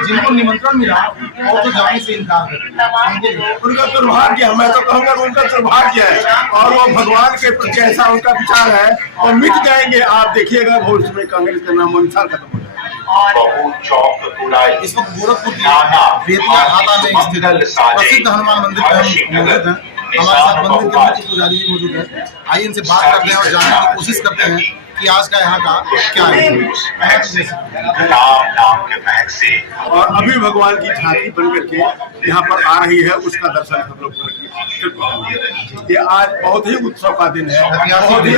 जिनको निमंत्रण मिला और तो जाने से इनकार कर उनका दुर्भाग्य है। मैं तो कहूँगा कि उनका दुर्भाग्य है और वो भगवान के प्रति ऐसा उनका विचार है और मिट जाएंगे। आप देखिएगा भविष्य में कांग्रेस का नाम अनुसार खत्म हो इस वक्त गोरखपुर बेतिया हाता में स्थित प्रसिद्ध हनुमान मंदिर पर हम मौजूद हैं। हमारे साथ मंदिर के मुख्य पुजारी भी मौजूद है। आइए इनसे बात करते हैं और जानने की कोशिश करते हैं कि आज का यहाँ का क्या है। और अभी भगवान की झांकी बन करके यहाँ पर आ रही है, उसका दर्शन हम लोग करेंगे। ये आज बहुत ही उत्सव का दिन है, बहुत ही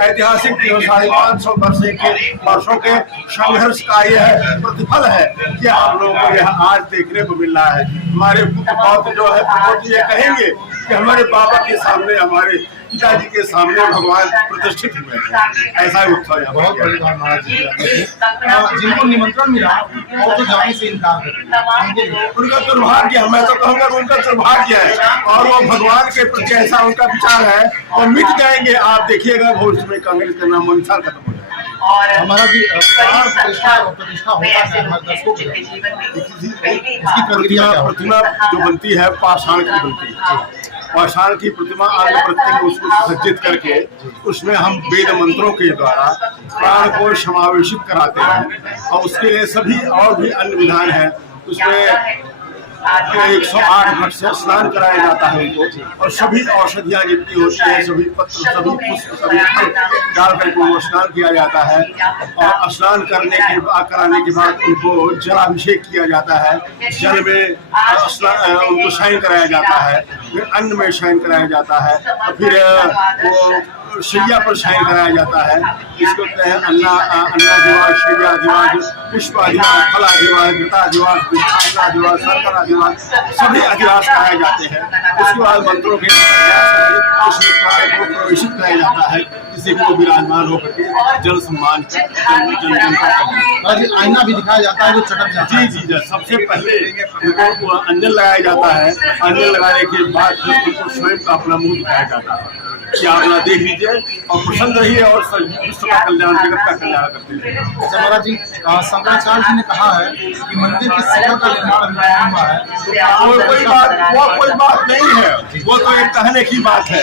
ऐतिहासिक 550 वर्षों के संघर्ष का यह प्रतिफल है कि आप लोगों को यह आज देखने को मिल रहा है। हमारे पुत्र जो है ये कहेंगे कि हमारे बाबा के सामने, हमारे पिताजी के सामने भगवान प्रतिष्ठित हुए हैं। ऐसा ही उत्सव है। बहुत बड़ी बात महाराज जी, जिनको निमंत्रण मिला और तो जाने से इनकार कर उनका दुर्भाग्य है। मैं तो कहूँगा उनका दुर्भाग्य है और वो भगवान के प्रति ऐसा उनका विचार है और मिट जाएंगे। आप देखिएगा भविष्य में कांग्रेस का नाम अनुसार खत्म हो जाएगा। हमारा भी प्रतिष्ठा होता है हमारे दर्शकों के इसकी प्रक्रिया प्रतिमा जो बनती है पाषाण की बनती है। पाषाण की प्रतिमा आगे प्रत्येक उसको सुसज्जित करके उसमें हम वेद मंत्रों के द्वारा प्राण को समावेशित कराते हैं और उसके लिए सभी और भी अन्य विधान है। उसमें 108 घट से स्नान कराया जाता है उनको और सभी औषधियाँ जितनी होती हैं, सभी पत्र, सभी पुष्प, सभी फल डाल करके उनको स्नान किया जाता है। और स्नान कराने के बाद उनको जलाभिषेक किया जाता है। जल में उनको शयन कराया जाता है, फिर अन्न में शयन कराया जाता है और फिर वो शैया पर शयन कराया जाता है। इसको कहते हैं अन्नाधिवास, शैयाधिवास, पुष्पाधिवास, फलाधिवास, घृताधिवास, विष्ठाधिवास, शर्कराधिवास, सभी अधिवास कराए जाते हैं। उसके बाद मंत्रों के उसमें प्राण को प्रवेशित कराया जाता है, किसी को विराजमान होकर के जल सम्मान आईना भी दिखाया जाता है जो चटक जाता है। जी जी, सबसे पहले उनको अंजन लगाया जाता है। अंजन लगाने के बाद उनको स्वयं का अपना मुंह दिखाया जाता है कि आप ना देख लीजिए और प्रसन्न रहिए और विश्व का कल्याण, जगत का कल्याण करते हैं। महाराज जी, शंकराचार्य जी ने कहा है कि मंदिर के शिखर का निर्माण हुआ है। वो कोई बात नहीं है, वो तो एक कहने की बात है।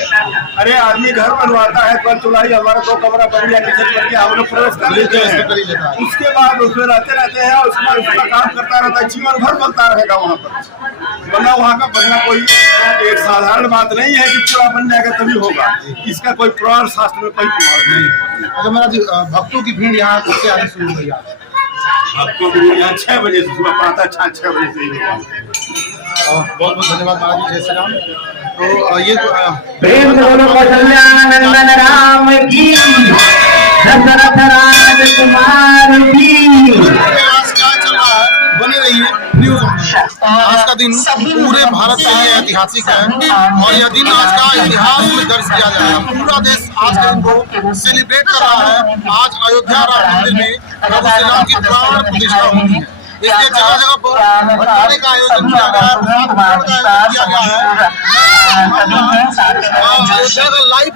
अरे आदमी घर बनवाता है तो चुनाई हमारा 2 कमरा बन गया, किचन बन गया, हम लोग प्रवेश कर लेते हैं। उसके बाद उसमें रहते हैं और उसके बाद उसका काम करता रहता है, जीवन भर बनता रहेगा वहाँ पर। वरना वहाँ का बनना कोई एक साधारण बात नहीं है कि पूरा बन जाएगा तभी होगा। इसका कोई पुराण शास्त्र में कोई प्रमाण नहीं है। अच्छा महाराज जी, भक्तों की भीड़ यहाँ कब से आनी शुरू हुई? भक्तों की भीड़ यहाँ 6 बजे से, सुबह प्रातः 6 बजे से ही होगा। बहुत बहुत धन्यवाद महाराज जी, जय श्री राम। तो ये प्रेम बोलो कल्याणंदन राम की, दशरथ राजकुमार की। आज क्या चल रहा है बने रहिए न्यूज। आज का दिन पूरे भारत के लिए ऐतिहासिक है और यह दिन आज का इतिहास में दर्ज किया जाएगा। पूरा देश आज के दिन को सेलिब्रेट कर रहा है। आज अयोध्या राम मंदिर में प्रभु श्री राम की प्राण प्रतिष्ठा होनी है, इसलिए जगह जगह पर भंडारे का आयोजन किया गया है, किया गया है। अयोध्या का लाइव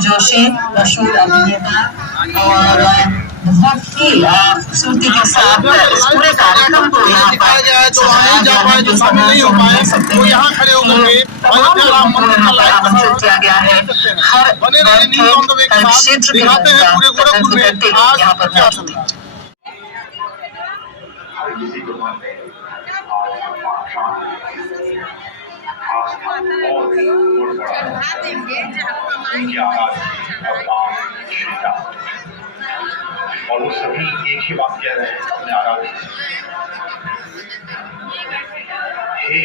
जोशी मशहूर अभिनेता और बहुत ही सूती के साथ इस पूरे कार्यक्रम को दिखाया गया है। जो नहीं जा पाए, जो शामिल नहीं हो पाए, वो यहाँ खड़े होकर के अयोध्या राम मंदिर का लाइव किया गया है। हर बने रहिए न्यूज़ ऑन द वे के साथ, दिखाते हैं पूरे गोरखपुर में आज क्या चल रहा है। किसी को मन में आज आस्था और भी बढ़ रहा है। उनकी आवाज भगवान श्री राम, और वो सभी एक ही बात कह रहे हैं अपने आराध्य से, हे